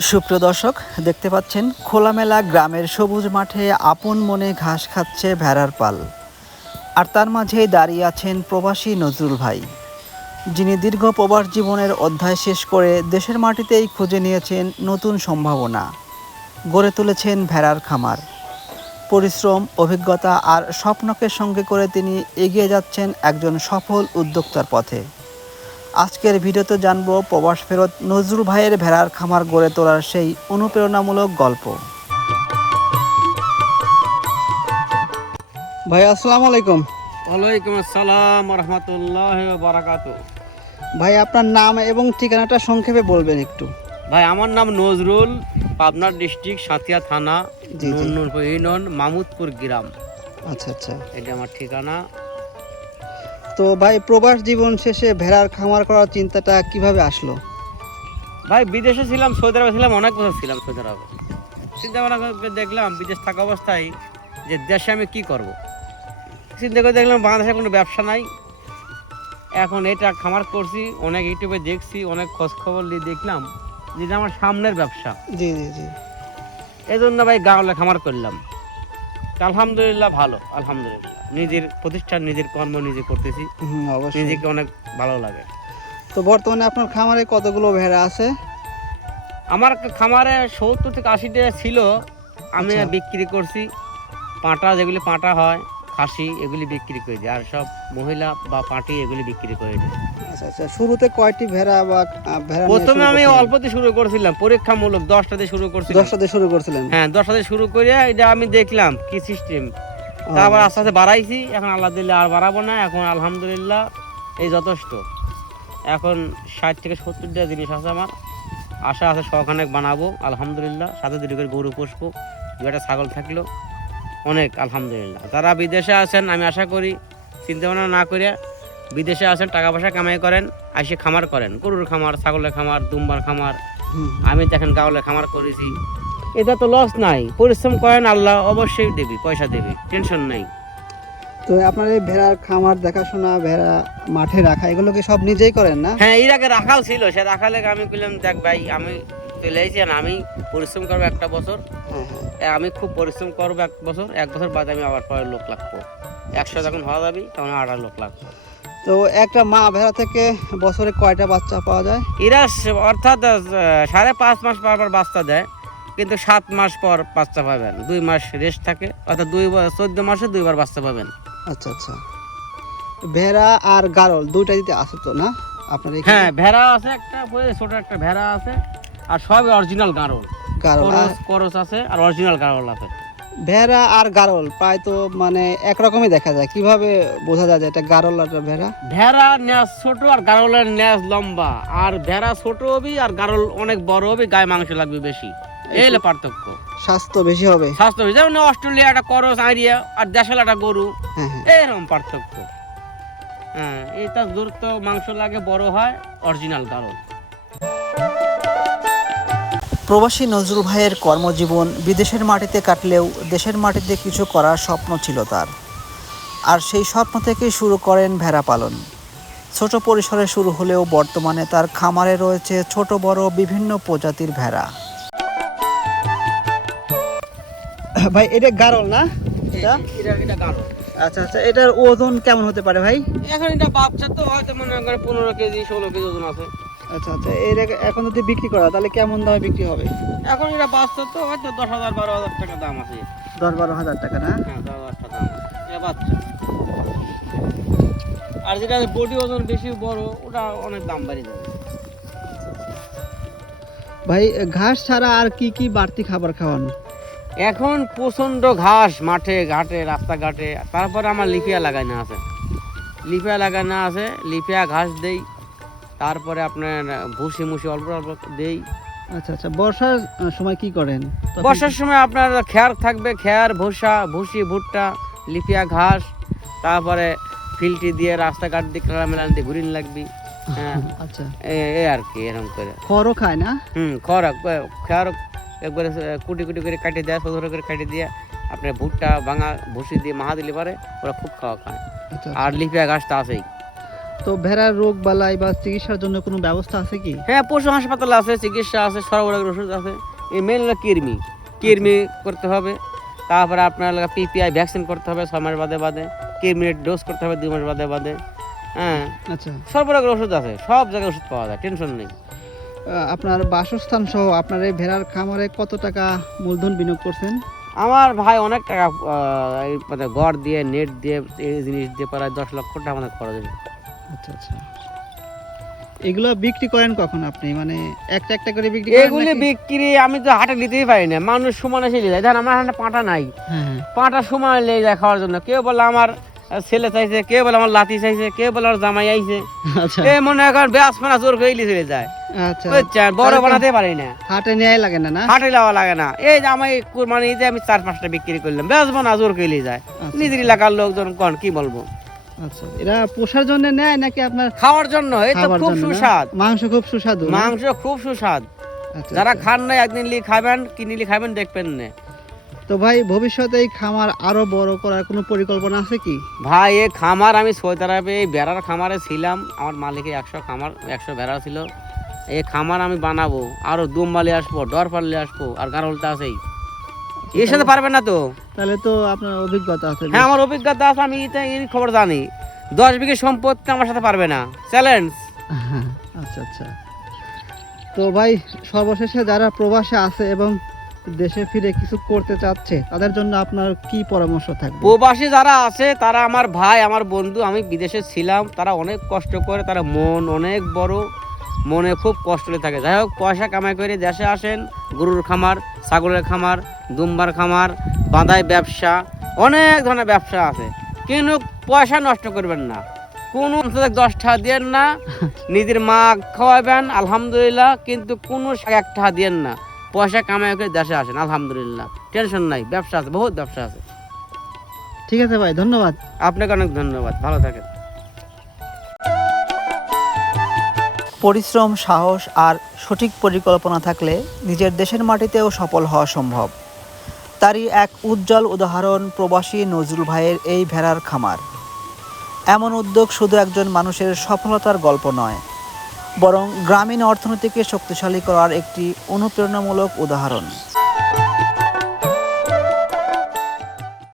সুপ্রিয় দর্শক, দেখতে পাচ্ছেন খোলামেলা গ্রামের সবুজ মাঠে আপন মনে ঘাস খাচ্ছে ভেড়ার পাল। আর তার মাঝেই দাঁড়িয়ে আছেন প্রবাসী নজরুল ভাই, যিনি দীর্ঘ প্রবাস জীবনের অধ্যায় শেষ করে দেশের মাটিতেই খুঁজে নিয়েছেন নতুন সম্ভাবনা। গড়ে তুলেছেন ভেড়ার খামার। পরিশ্রম, অভিজ্ঞতা আর স্বপ্নকে সঙ্গে করে তিনি এগিয়ে যাচ্ছেন একজন সফল উদ্যোক্তার পথে। আজকের ভিডিওতে জানবো প্রবাস ফেরত নজরুল ভাইয়ের ভেড়ার খামার গড়ে তোলার সেই অনুপ্রেরণামূলক গল্প। ভাই আসসালামু আলাইকুম। ওয়ালাইকুম আসসালাম রহমতুল্লাহ বারাকাতু। ভাই আপনার নাম এবং ঠিকানাটা সংক্ষেপে বলবেন একটু। ভাই আমার নাম নজরুল, পাবনা ডিস্ট্রিক্ট সাঁথিয়া থানা, জি, জি। ইউনিয়ন মামুদপুর গ্রাম। আচ্ছা আচ্ছা। এটা আমার ঠিকানা। তো ভাই প্রবাস জীবন শেষে ভেড়ার খামার করার চিন্তাটা কিভাবে আসলো? ভাই বিদেশে ছিলাম, সৌদি আরবে ছিলাম, অনেক বছর ছিলাম সৌদি আরবে। চিন্তা ভাবনা করে দেখলাম বিদেশ থাকা অবস্থায় যে দেশে আমি কি করব। চিন্তা করে দেখলাম বাংলাদেশে কোনো ব্যবসা নাই। এখন এটা খামার করছি, অনেক ইউটিউবে দেখছি, অনেক খোঁজ খবর নিয়ে দেখলাম যেটা আমার সামনের ব্যবসা। জি জি জি। এই জন্য ভাই গাঁওলে খামার করলাম। আলহামদুলিল্লাহ ভালো, আলহামদুলিল্লাহ নিজের প্রতিষ্ঠান, নিজের কর্ম নিজে করতেছি, অবশ্যই। নিজেকে অনেক ভালো লাগে। তো বর্তমানে আপনার খামারে কতগুলো ভেড়া আছে? আমার খামারে 70 থেকে 80টা ছিল, আমি আচ্ছা। বিক্রি করছি। পাঁটা, যেগুলি পাঁটা হয় খাসি, এগুলি বিক্রি করে দিই। আর সব মহিলা বা পাঁটি এগুলি বিক্রি করে দিই। আচ্ছা আচ্ছা। শুরুতে কয়টি ভেড়া বা ভেড়া নিয়ে প্রথমে শুরু আমি করছিলেন? অল্পতে শুরু করছিলাম, পরীক্ষামূলক 10টাতে শুরু করছিলাম। 10টাতে শুরু করছিলেন? হ্যাঁ, 10টাতে শুরু করে এটা আমি দেখলাম কি সিস্টেম। ও, তারপর আস্তে আস্তে বাড়াইছি। এখন আল্লাহ দিলে আর বাড়াবো না, এখন আলহামদুলিল্লাহ এই যথেষ্ট। এখন 60 থেকে 70টা জিনিস আছে আমার। আশা আছে শখানেক বানাবো আলহামদুলিল্লাহ। সাথে দুটো করে গরু পুষবো, দুটা ছাগল থাকলো, অনেক আলহামদুলিল্লাহ। যারা বিদেশে আছেন, আমি আশা করি চিন্তা ভাবনা না করে বিদেশে আছেন, টাকা পয়সা কামাই করেন, এসে খামার করেন, গরুর খামার, ছাগলের খামার, দুম্বার খামার। হুম। আমি দেখেন গাওলে খামার করেছি, এটা তো লস নাই। পরিশ্রম করেন, আল্লাহ অবশ্যই দেবি, পয়সা দেবি, টেনশন নেই। তো আপনার এই ভেড়ার খামার দেখাশোনা, ভেড়া মাঠে রাখা, এগুলো কি সব নিজেই করেন না? হ্যাঁ, এর আগে রাখাল ছিল, সে রাখালে আমি বললাম দেখ ভাই, আমি চলে এসেছি, আমি পরিশ্রম করবো একটা বছর। হ্যাঁ হ্যাঁ। আমি খুব পরিশ্রম করবো এক বছর বাদে আমি আবার পরে লোক লাগবো। 100 যখন হওয়া যাবি তখন আর লোক লাগবে। তো একটা মা ভেড়া থেকে বছরে কয়টা বাচ্চা পাওয়া যায়? এরা অর্থাৎ 5.5 মাস পর পর বাচ্চা দেয়, কিন্তু 7 মাস পর বাচ্চা পাবেন। 2 মাস রেস্ট থাকে, অর্থাৎ 14 মাসে 2বার বাচ্চা পাবেন। আচ্ছা আচ্ছা। ভেড়া আর গারল দুইটা দিতে আছে তো না আপনার এখানে? হ্যাঁ, ভেড়া আছে একটা, ছোট একটা ভেড়া আছে, আর সব অরিজিনাল গারল। গারল করস আছে আর অরিজিনাল গারল আছে। ভেড়া আর গারল প্রায় তো মানে একরকমই দেখা যায়, কিভাবে বোঝা যায় যে এটা গারল আর ভেড়া? ভেড়া ন্যাস ছোট আর গারলের ন্যাস লম্বা, আর ভেড়া ছোট হবি আর গারল অনেক বড় হবি, গায়ে মাংস লাগবে বেশি। এই হলো পার্থক্য। স্বাস্থ্য বেশি হবে। স্বাস্থ্য যেমন অস্ট্রেলিয়া একটা করস আইরিয়া আর দেশাল একটা গরু, হ্যাঁ হ্যাঁ। এরকম পার্থক্য। হ্যাঁ, এটা দ্রুত মাংস লাগে, বড় হয়, অরিজিনাল গারল। প্রবাসী নজরুল ভাইয়ের কর্মজীবন বিদেশের মাটিতে কাটলেও দেশের মাটিতে কিছু করার স্বপ্ন ছিল তার। আর সেই স্বপ্ন থেকেই শুরু করেন ভেড়া পালন। ছোট পরিসরে শুরু হলেও বর্তমানে তার খামারে রয়েছে ছোট বড় বিভিন্ন প্রজাতির ভেড়া। ভাই এটা গারল না? এটা গারল। আচ্ছা আচ্ছা। এটার ওজন কেমন হতে পারে ভাই? এখন এটা বাচ্চা তো হয়তো মনে করেন 15 কেজি 16 কেজি ওজন আছে। আচ্ছা আচ্ছা। এর এখন যদি বিক্রি করা তাহলে কেমন দামে বিক্রি হবে? এখন এটা বাচ্চা তো হয়তো 10,000 12,000 টাকা দাম আছে। 10-12 হাজার টাকা না? হ্যাঁ, 10,000 টাকা দাম আছে এটা বাচ্চা। আর যেটা বডি ওজন বেশি বড়, ওটা অনেক দাম বাড়ে যাবে। ভাই ঘাস ছাড়া আর কি কি বাড়তি খাবার খাওয়ান? এখন প্রচন্ড ঘাস মাঠে ঘাটে রাস্তাঘাটে। তারপরে আমার লিপিয়া লাগানো আছে, লিপিয়া ঘাস দেই। তারপরে আপনার ভুসি মুসি অল্প অল্প দেই। আচ্ছা আচ্ছা। বর্ষার সময় কি করেন? বর্ষার সময় আপনার খেয়ার থাকবে, খেয়ার, ভুসা, ভুসি, ভুট্টা, লিপিয়া ঘাস, তারপরে ফিল্টি দিয়ে রাস্তাঘাট দিয়ে খেলা মেলান দিয়ে ঘুরিন লাগবি। হ্যাঁ, আচ্ছা। এই আর কি, এরকম করে। খড়ও খায় না? খেয়ার একবারে কুটি কুটি করে কাটে দেয়, ছোটো ছোটো করে কাটে দিয়ে আপনার ভুট্টা ভাঙা ভুসি দিয়ে মাহা দিলে পারে, ওরা খুব খাওয়া খায়। আচ্ছা। আর লিপিয়া ঘাস তো আছেই। তো ভেড়ার রোগ বালাই বা চিকিৎসার জন্য কোনো ব্যবস্থা আছে কি? হ্যাঁ, পশু হাসপাতাল আছে, চিকিৎসা আছে, সরবরাহের ওষুধ আছে। এই মেন হলো কৃমি করতে হবে, তারপরে আপনার পিপিআই ভ্যাকসিন করতে হবে 6 মাস বাদে বাদে, কৃমির ডোজ করতে হবে 2 মাস বাদে বাদে। হ্যাঁ, আচ্ছা, সরবরাহের ওষুধ আছে, সব জায়গায় ওষুধ পাওয়া যায়, টেনশন নেই। আপনার বাসস্থান সহ আপনার এই ভেড়ার খামারে কত টাকা মূলধন বিনিয়োগ করছেন? আমার ভাই অনেক টাকা এই মানে ঘর দিয়ে, নেট দিয়ে, এই জিনিস দিয়ে প্রায় 10 লক্ষ টাকা আমাদের খরচ হয়েছে। আচ্ছা আচ্ছা, এগুলো বিক্রি করেন কখন আপনি? মানে একটা একটা করে বিক্রি করেন এগুলি নাকি? বিক্রি আমি তো হাটে নিতেই পারি না, মানুষ সমানে এসে নিয়ে যায়। ধর আমার হাটে পাঁটা নাই, হ্যাঁ হ্যাঁ। পাঁটা সময় লেগে যায় খাওয়ার জন্য। কেউ বলে আমার ছেলে চাইছে, কেউ বলে আমার লাতি চাইছে, কেউ বলে আমার জামাই আইছে। আচ্ছা এ মনে এখন ব্যাস মানে জোর করে চলে যায়, আচ্ছা, বুঝছেন? বড় তাহলে তো বানাতে পারি না, হাটে নেওয়াই লাগে না? না, হাটে যাওয়া লাগে না। এই যে আমি কুরবানি ঈদে আমি 4-5টা বিক্রি করলাম, বেচবো না, জোর করে যায়। আচ্ছা, নিজের এলাকার লোকজন কোন কি বলবো, আচ্ছা। এরা পোষার জন্য নেয় নাকি আপনার খাওয়ার জন্য? এই তো খাবার খুব জন্য না? সুস্বাদ, মাংস খুব সুস্বাদু না? মাংস খুব সুস্বাদ। আচ্ছা, যারা আচ্ছা। খান না একদিন লি খাবেন, কিনিলি খাবেন, দেখবেন না। তো ভাই ভবিষ্যতে এই খামার আরো বড় করার কোনো পরিকল্পনা আছে কি? ভাই এই খামার আমি সৌদি আরবে এই বেড়ার খামারে ছিলাম, আমার মালিকের 100 ভেড়া ছিল। এই খামার আমি বানাবো, আরো দুমবালি আসবো, ডর পারলে আসবো, আর গারলটা আছেই। এর সাথে পারবে না তো? তাহলে তো আপনার অভিজ্ঞতা আছে। হ্যাঁ, আমার অভিজ্ঞতা আছে, আমি এর খবর জানি। 10 বিঘে সম্পত্তি আমার সাথে পারবে না, চ্যালেঞ্জ। আচ্ছা আচ্ছা। তো ভাই সর্বশেষে যারা প্রবাসে আছে এবং দেশে ফিরে কিছু করতে চাচ্ছে তাদের জন্য আপনার কি পরামর্শ থাকবে? প্রবাসী যারা আছে তারা আমার ভাই, আমার বন্ধু। আমি বিদেশে ছিলাম, তারা অনেক কষ্ট করে, তারা মন অনেক বড়, মনে খুব কষ্ট থাকে। যাই হোক, পয়সা কামাই করে দেশে আসেন। গরুর খামার, ছাগলের খামার, দুম্বার খামার, বাঁধাই ব্যবসা, অনেক ধরনের ব্যবসা আছে, কিন্তু পয়সা নষ্ট করবেন না। কোনো 10 টাকা দিয়েন না, নিজের মা খাওয়াবেন আলহামদুলিল্লাহ, কিন্তু কোনো 1 টাকা দিয়েন না। পয়সা কামাই করে দেশে আসেন, আলহামদুলিল্লাহ, টেনশন নাই, ব্যবসা আছে, বহুত ব্যবসা আছে। ঠিক আছে ভাই, ধন্যবাদ। আপনাকে অনেক ধন্যবাদ, ভালো থাকেন। পরিশ্রম, সাহস আর সঠিক পরিকল্পনা থাকলে নিজের দেশের মাটিতেও সফল হওয়া সম্ভব। তারই এক উজ্জ্বল উদাহরণ প্রবাসী নজরুল ভাইয়ের এই ভেড়ার খামার। এমন উদ্যোগ শুধু একজন মানুষের সফলতার গল্প নয়, বরং গ্রামীণ অর্থনীতিকে শক্তিশালী করার একটি অনুপ্রেরণামূলক উদাহরণ।